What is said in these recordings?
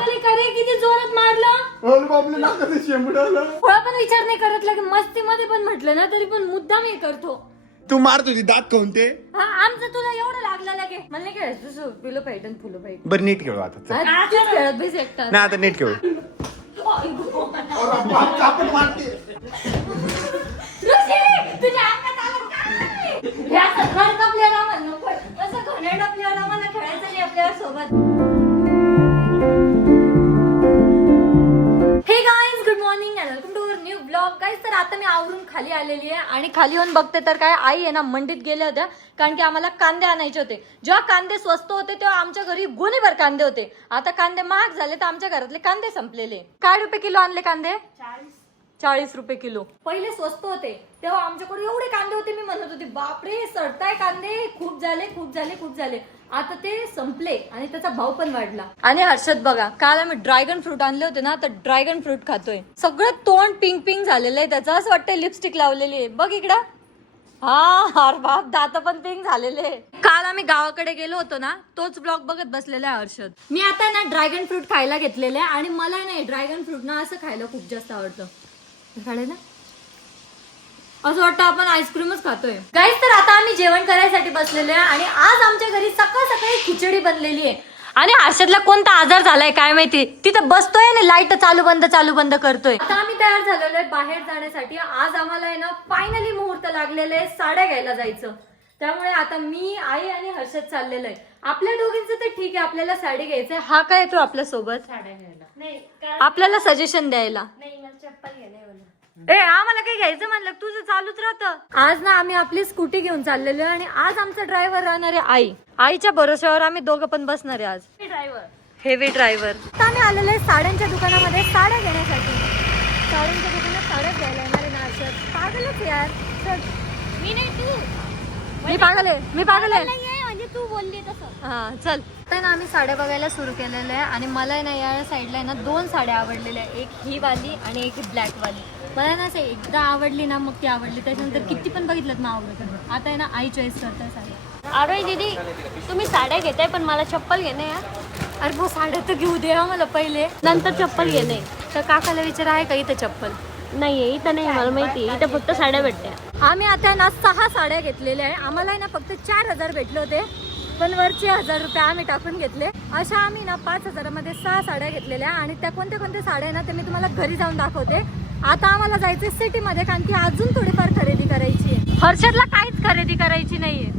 किती जोरात मारलं थोडा पण विचार नाही करत लगे मस्ती मध्ये पण म्हटलं ना तरी पण मुद्दाम हे करतो. तू मार तुझी दात खाऊन ते. हा आमचं तुला एवढं लागलं लगे मला नाही खेळायचं तुझं पिलो पाहिजे फुलं पाहिजे. बरं नीट खेळू आता चल. तूच खेळत बस एकटा. नाही आता नीट खेळू. तुझ्या अंगात आलं काय? हे असं घरचा प्लेअर आम्हाला नको. असं घाणेरडा प्लेअर आम्हाला खेळायचं नाही आपल्या सोबत. Hey guys good morning and welcome to our new blog. Guys तर आता मी आवरून खाली आलेली आहे आणि खाली येऊन बघते तर काय आई आहे ना मंडीत गेल्या होत्या कारण की आम्हाला कांदे आणायचे होते. जेव्हा कांदे स्वस्त होते तेव्हा आमच्या घरी गोणीभर कांदे होते. आता कांदे महाग झाले तर आमच्या घरातले कांदे संपलेले. काय रुपये किलो आणले कांदे? 40 रुपये किलो. पहिले स्वस्त होते तेव्हा आमच्याकडे एवढे कांदे होते मी म्हणत होते बापरे सडताय कांदे खूप झाले. आता ते संपले आणि त्याचा भाव पण वाढला. आणि हर्षद बघा काल आम्ही ड्रॅगन फ्रूट आणले होते ना तर ड्रॅगन फ्रूट खातोय. सगळं तोंड पिंक पिंक झालेलं आहे त्याचं. असं वाटतं लिपस्टिक लावलेली आहे. बघ इकडं. हा अरे बाप दात पण पिंक झालेले. काल आम्ही गावाकडे गेलो होतो ना तोच ब्लॉग बघत बसलेला आहे हर्षद. मी आता ना ड्रॅगन फ्रूट खायला घेतलेले आहे आणि मला नाही ड्रॅगन फ्रूट ना असं खायला खूप जास्त आवडतं. ना असं वाटतं आपण आईस्क्रीमच खातोय. गाईस तर आता आम्ही जेवण करायसाठी बसलेलो आहे आणि आज आमच्या घरी सकाळ सकाळी खिचडी बनलेली आहे. आणि हर्षदला कोणता आजार झालाय काय माहिती तिथं बसतोय आणि लाईट चालू बंद करतोय. आता आम्ही तयार झालेलो आहे बाहेर जाण्यासाठी. आज आम्हाला आहे ना फायनली मुहूर्त लागलेले आहे साड्या घ्यायला जायचं. त्यामुळे आता मी आई आणि हर्षद चाललेलं आहे. आपल्या दोघींचं तर ठीक आहे आपल्याला साडी घ्यायचंय. हा काय येतो आपल्या सोबत साड्या घ्यायला नाही आपल्याला सजेशन द्यायला. नाही मला चप्पल घ्यायला आम्हाला काही घ्यायचं म्हणलं तुझं चालूच राहतं. आज ना आम्ही आपली स्कूटी घेऊन चाललेलो आहे आणि आज आमचा ड्रायव्हर राहणार आहे आई. आईच्या भरोश्यावर आम्ही दोघं पण बसणार आहे आज. Heavy driver. आता आम्ही आलेलो आहे साड्यांच्या दुकानामध्ये साड्या घेण्यासाठी. साड्यांच्या दुकानात साड्या घ्यायला येणार आहे ना हर्षद. पागलच यार. मी नाही तू. मी पागल आहे म्हणजे तू बोलली तसं. हा चल. आता ना आम्ही साड्या बघायला सुरू केलेलं आहे आणि मला ना या साईडला ना 2 साड्या आवडलेल्या आहे. एक ही वाली आणि एक ब्लॅक वाली. मला ना असं एकदा आवडली ना मग ती आवडली त्याच्यानंतर किती पण बघितलं ना आवडत. आता आहे ना आई चॉईस करताय साड्या. अरे दीदी तुम्ही साड्या घेताय पण मला चप्पल घेणे यार. अरे भाऊ साड्या तर घेऊ दे मला पहिले नंतर चप्पल घेणे. तर काकाला विचार आहे का इथं चप्पल? नाहीये इथं नाही मला माहिती इथं फक्त साड्या भेटत्या. आम्ही आता ना 6 साड्या घेतलेल्या आहे. आम्हाला ना फक्त 4000 भेटले होते पण वरचे 1000 रुपये आम्ही टाकून घेतले. अशा आम्ही ना 5000 मध्ये 6 साड्या घेतलेल्या आणि त्या कोणत्या साड्या ना ते मी तुम्हाला घरी जाऊन दाखवते. आता आम्हाला जायचंय सिटी मध्ये कारण की अजून थोडीफार खरेदी करायची आहे. हर्षदला काहीच खरेदी करायची नाहीये.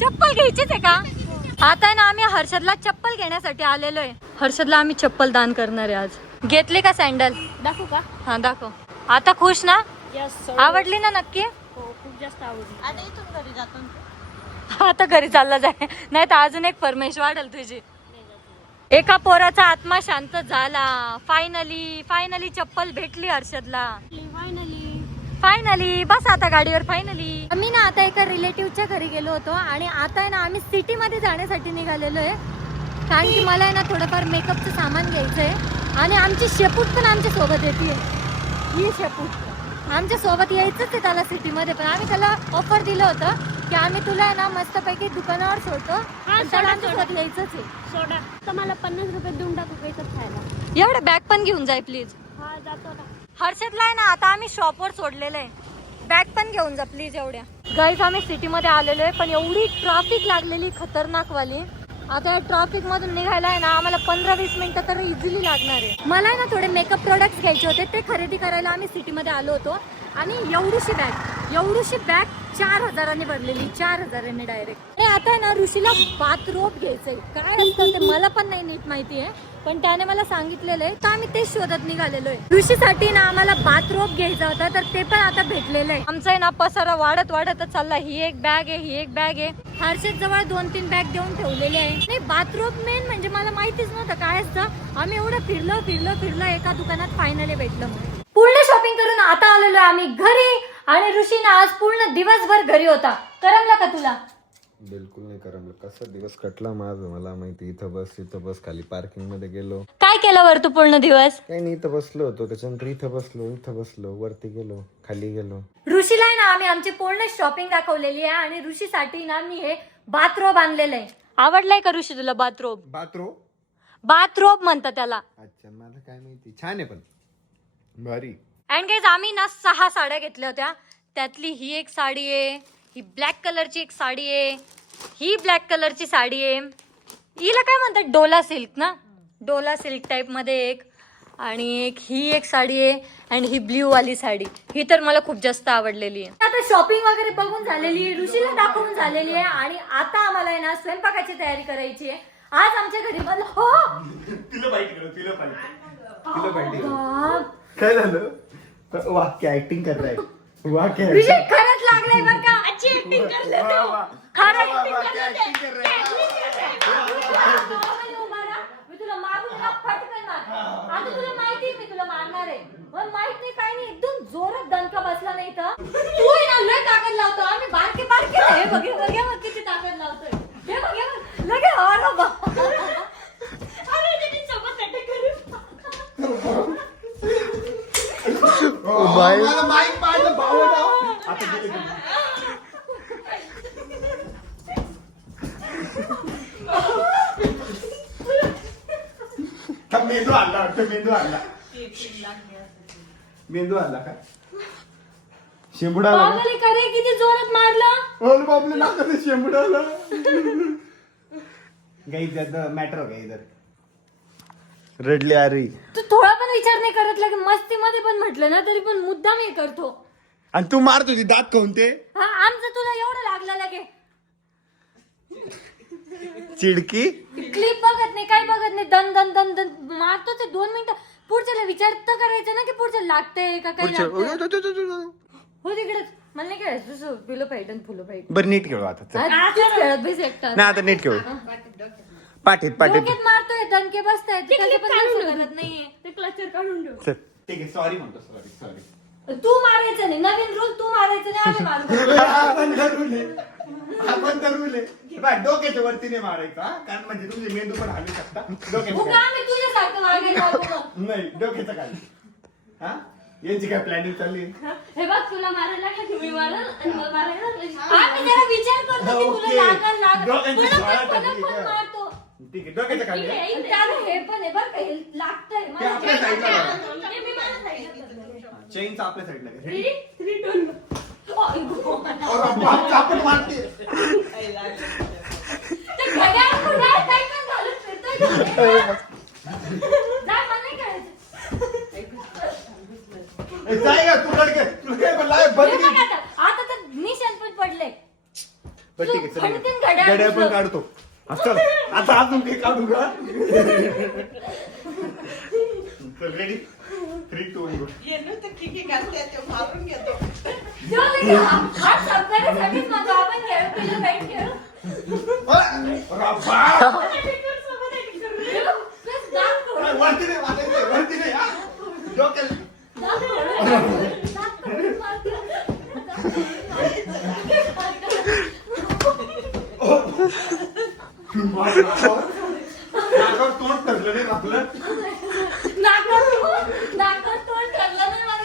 चप्पल घ्यायचीच आहे का? आता ना आम्ही हर्षदला चप्पल घेण्यासाठी आलेलो आहे. हर्षदला आम्ही चप्पल दान करणार आहे आज. घेतली का सँडल? दाखवू का? हा दाखव. आता खुश ना? यस. आवडली ना नक्की? हो खूप जास्त आवडली. आता इथून घरी जातो. आता घरी चालला जाय नाही तर अजून एक फरमाईश वाढेल तुझी. एका पोराचा आत्मा शांत झाला. फायनली चप्पल भेटली हर्षदला. फायनली बस आता गाडीवर फायनली. आम्ही ना आता एका रिलेटिव्हच्या घरी गेलो होतो आणि आता आहे ना आम्ही सिटी मध्ये जाण्यासाठी निघालेलो आहे कारण की मला आहे ना थोडंफार मेकअपचं सामान घ्यायचंय आणि आमची शेपूट पण आमच्या सोबत येते. ही शेपूट आमच्या सोबत यायचंच आहे त्याला सिटी मध्ये पण आम्ही त्याला ऑफर दिलं होतं की आम्ही तुला आहे ना मस्तपैकी दुकानावर सोडतो. त्याला आमच्या सोबत यायचंच आहे. सोडा तर मला 50 रुपये देऊन टाकू काही खायला. एवढं बॅग पण घेऊन जाय प्लीज. हा जातो ना. हर्षदला आहे ना आता आम्ही शॉपवर सोडलेलं आहे. बॅग पण घेऊन जा प्लीज. एवढ्या गाईज आम्ही सिटी मध्ये आलेलो आहे पण एवढी ट्रॅफिक लागलेली खतरनाक वाली. आता या ट्रॅफिक मधून निघायला आहे ना आम्हाला 15-20 मिनिटं तर इझिली लागणार आहे. मला आहे ना थोडे मेकअप प्रोडक्ट्स घ्यायचे होते ते खरेदी करायला आम्ही सिटी मध्ये आलो होतो आणि एवढीशी बॅग 4000 भरलेली. 4000 डायरेक्ट. आता आहे ना ऋषीला बाथरोब घ्यायचंय. काय असतं ते मला पण नाही नीट माहिती आहे पण त्याने मला सांगितलेलं आहे तर आम्ही तेच शोधत निघालेलो आहे. ऋषीसाठी ना आम्हाला बाथरोब घ्यायचा होता तर ते पण आता भेटलेलं आहे. आमचा आहे ना पसारा वाढतच चालला. ही एक बॅग आहे. हर्षद जवळ 2-3 बॅग देऊन ठेवलेले आहे. नाही बाथरोब मेन म्हणजे मला माहितीच नव्हतं काय असतं. आम्ही एवढं फिरलो एका दुकानात फायनली भेटलं. पूर्ण शॉपिंग करून आता आलेलो आम्ही घरी आणि ऋषीने आज पूर्ण दिवसभर घरी होता. करमला का तुला? बिलकुल नाही करमलं. कसा दिवस कटला माझं मला माहिती. इथं बस खाली पार्किंग मध्ये गेलो. काय केलं वर तू पूर्ण दिवस? काही नाही इथं बसलो होतो त्याच्यानंतर इथं बसलो वरती गेलो खाली गेलो. ऋषीला आहे ना आम्ही आमची पूर्ण शॉपिंग दाखवलेली आहे आणि ऋषीसाठी ना मी हे बाथरोब आणलेलं आहे. आवडलंय का ऋषी तुला बाथरोब? बाथरोब म्हणतात त्याला. अच्छा मला काय माहिती. छान आहे पण भारी. अँड गाईज आम्ही ना 6 साड्या घेतल्या होत्या. त्यातली ही एक साडी आहे, ही ब्लॅक कलरची एक साडी आहे, ही ब्लॅक कलरची साडी आहे, हिला काय म्हणतात डोला सिल्क ना, डोला सिल्क टाईप मध्ये एक, आणि एक ही एक साडी आहे, आणि ही ब्ल्यू वाली साडी, ही तर मला खूप जास्त आवडलेली आहे. आता शॉपिंग वगैरे बघून झालेली आहे, ऋषीला दाखवून झालेली आहे, आणि आता आम्हाला आहे ना स्वयंपाकाची तयारी करायची आहे. आज आमच्या घरी मला हो तिला बाईट करू, तिला बाईट बाप. काय झालं? वाक्य ऍक्टिंग कर रहा है. वाक्य विजय खरंच लागलाय बरं का, अच्छी ऍक्टिंग करले तो, खरंच ऍक्टिंग करले मी तुला मारून ना फटकन मार. आता तुला माहिती मी तुला मारणार आहे, पण माहित नाही काय नाही, एकदम जोरात दणका बसला नाही तर तू आहे ना लय ताकद लावतो. आम्ही बारके बारके हे बघे बघे बघ किती ताकद लावतोय, हे बघ हे बघ लगे अरे बा अरे तिची सोबत अटॅक करू. मला माईक पाहिजे भाऊ आता गेले मेंदू आणला वाटतं. मेंदू आणला का शेंबुडा बाबाले करे किती जोरात मारला. बाबले ना कधी शेंबुडा गई इधर मॅटर हो गया इधर. रडली अरे. तू थोडा पण विचार नाही करत, लगे मस्ती मध्ये पण म्हटलं ना तरी पण मुद्दाम हे करतो. आणि तू मार तुझी दात खाऊन ते हा आमचं तुला एवढं लागलं लगे. चिडकी क्लिप बघत नाही, काय बघत नाही, दन दन दन दन मारतो ते 2 मिनिटं. पुढच्याला विचार तर करायचं ना की पुढचं लागतंय का काय लागतंय. हो तिकडेच मला नाही खेळायचं तसं पिलो पाहिजे आणि फुलं पाहिजे. बरं नीट खेळू आता चल. खेळत बस एकटा. नाही आता नीट खेळू. पाठीत डोक्यात मारतोय दणके बसतायत त्याचं पण लक्ष करत नाहीये. ते क्लचर काढून ठेव. चल ठीक आहे. सॉरी म्हणतो. सॉरी तू मारायचं नाही, नवीन रूल तू मारायचं नाही, आम्ही मारू. आपण ठरवले डोक्याच्या वरती नाही मारायचा कारण म्हणजे तुमचे मेंदू पण हलू शकता. डोक्याच्या आम्ही तुझ्यासारखं वागायला नाही डोक्याचं काय. हा यांची काय प्लॅनिंग चालली. हे बघ तुला मारायला लागलं की मी मारल आणि मला मारायला लागलं. आम्ही जरा विचार करतो की तुला लागल डोक्यांची शाळा टाकली पण का? मारतो. ठीक आहे डोक्याचं काय आणि त्याला हे पण आहे बरं का, हे लागतंय ते मला. आपल्या साईडला हे मी माझ्या साईडला करते. चेनचा आपल्या साईडला घे. 3, 2, 1. आपण मारते. ते घड्याळ घड्याळ काही पण घालून फिरतोय. जा, मला नाही करायचं. जाय का तू लडके तुला काय पण लाय बंद हे की. बघ आता तर निशाण पण पडले. बरं ठीक आहे चल फडकीन घड्याळ गड्या पण दिसलं. काढतो. चल आता अजून काही काढू का. चल रेडी 3, 2, 1 जो लगे हात साफ करायसाठीच म्हणतो आपण खेळू पिलं पाहिजे खेळू. हे बघ, प्लस दात फोडून- वरती नाही वाजायचं वरती नाही हा डोक्याला. दात फोडून- दात फोडून मारतो. नाकावर तोंड ठरलं नाही आपलं. नाकात तोंड ठरलं नाही मला.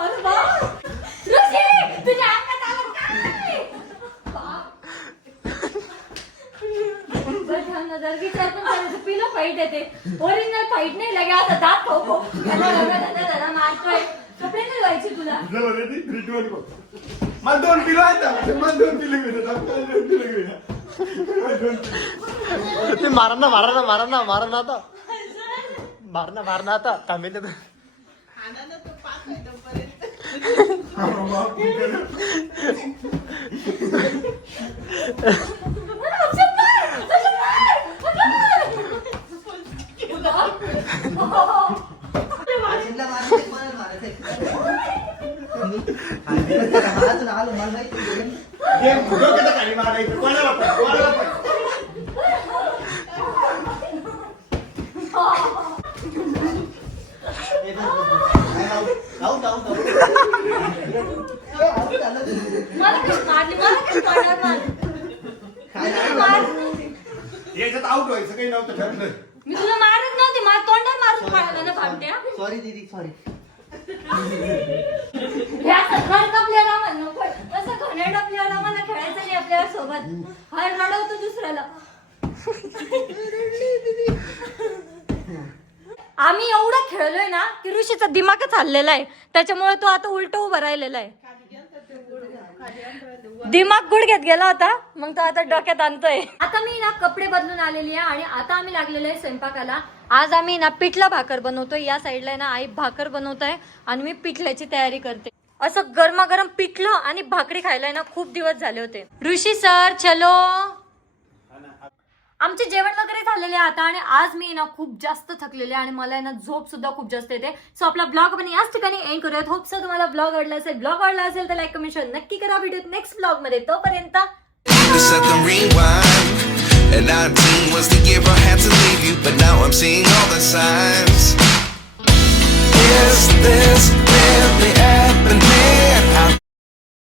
अरे बाप. ऋषी, तुझ्या अंगात आलं काय? बाप. बरं थांब ना, जरा विचार पण करायचं. पिलं फाईट येते, ओरिजिनल फाईट नाही लगे आता दात खाऊ मारतोय. कपडे नाही व्हायचे तुला. रेडी 3, 2, 1 गो. मला 2 किलो आहेत. मला 2 किलो घेऊन ते मारना आता थांबेल तर. डोक्याचं खाली मारायचं कोणाला पण कोणाला पण. मला कशी मारली, मला कशी मारणार मारली? याच्यात आउट व्हायचं काही नव्हतं ठरलं. मी तुला मारत नव्हती, मला तोंडावर मारून पाहिलं ना भामट्या. सॉरी दीदी सॉरी. हे असं घरका प्लेअर आम्हाला नको, असं घरडा प्लेअर आम्हाला खेळायचं नाही आपल्या सोबत. हा रडवतो दुसऱ्याला. आम्ही एवढं खेळलोय ना की ऋषीचा दिमागच हल्लेला आहे, त्याच्यामुळे तो आता उलट उभा राहिलेला आहे. दिमाग गुडघ्यात गेला होता, मग तो आता डोक्यात आणतोय. आता मी ना कपडे बदलून आलेली आहे आणि आता आम्ही लागलेलो आहे स्वयंपाकाला. आज आम्ही ना पिठला भाकर बनवतोय. या साईडला ना आई भाकर बनवत आहे आणि मी पिठल्याची तयारी करते. असं गरमागरम पिठलं आणि भाकरी खायला ना खूप दिवस झाले होते. ऋषी सर चलो. आमचे जेवण वगैरे झालेले आहे आता आणि आज मी ना खूप जास्त थकलेले आणि मला ना झोप सुद्धा खूप जास्त येते. सो आपला ब्लॉग आपण याच ठिकाणी एंड करूयात. होप सो तुम्हाला ब्लॉग आवडला असेल. ब्लॉग आवडला असेल तर लाईक कमेंट शेअर नक्की करा. भेटूयात नेक्स्ट ब्लॉग मध्ये. तोपर्यंत Set the rewind. And 19 was the year I had to leave you, but now I'm seeing all the signs. Is this really happening?